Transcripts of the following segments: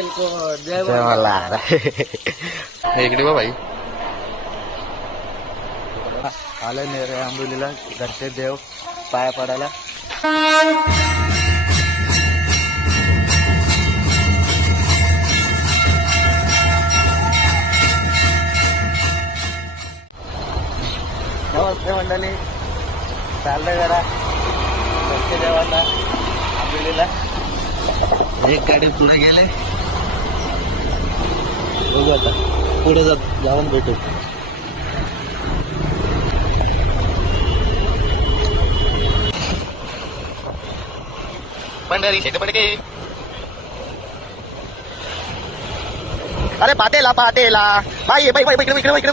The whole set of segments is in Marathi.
जय मला इकडे बा भाई आलं नेरे आंबोलीला. घरचे देव पाया पडायला. नमस्ते मंडळी. चाललंय जरा. घरचे देवांना आंबोलीला. एक गाडी पुढे गेले. बघू आता. पुढे जात जाऊन भेटू. पंढरी शेट पडके. अरे पाटेला पाटेला बाई बाई बाई इकडे इकडे इकडे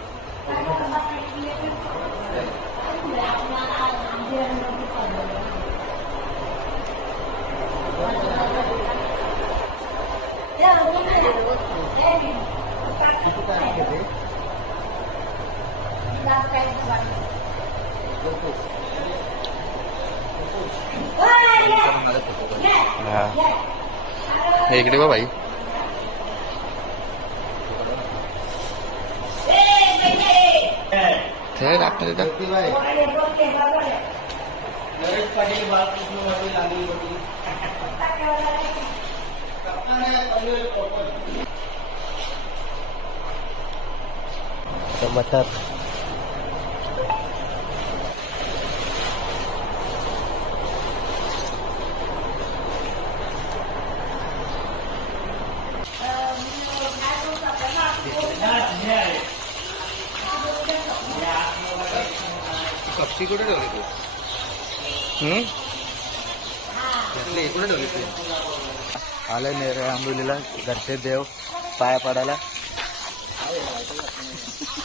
आंबवली इकडे बा भाई ते लागतं तिथं टमाटर कपशी कुठे ठेवली तू? हम्म? कुठे ठेवली तू आलं नेरे आंबोलीला घरचे देव पाया पडायला.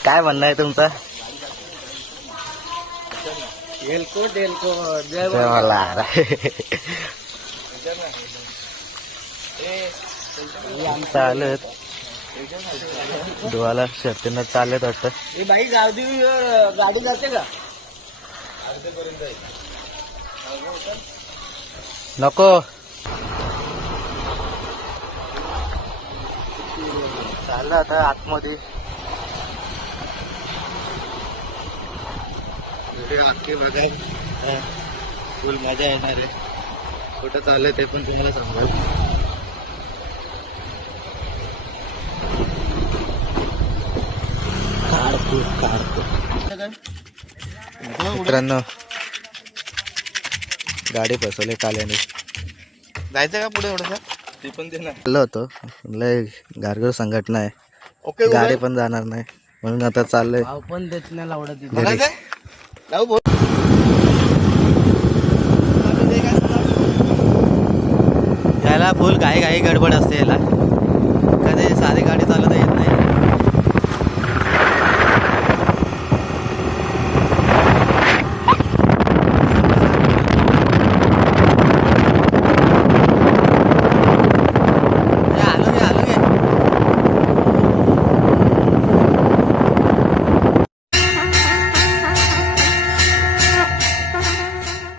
काय म्हणणं आहे तुमचं? एलको जय मला चालत. डोळाला शर्तीनं चालत वाटतं. गाडी जाते का? नको. चाललं आता आतमध्ये. व्हिडिओ बघा फुल मजा येणार आहे. कुठं चाललंय ते पण तुम्हाला सांगाल काढतो काढतो. मित्रांनो गाडी फसवली काल्याने. जायचं का पुढे थोडस? ती पण दे ना चाललो होतो. लय गारगोर संघटना आहे. ओके गाडी पण जाणार नाही. म्हणून आता चाललंय. पण देत नाही लावडत घरी. जाऊ बोल. याला फुल घाई घाई गडबड असते याला.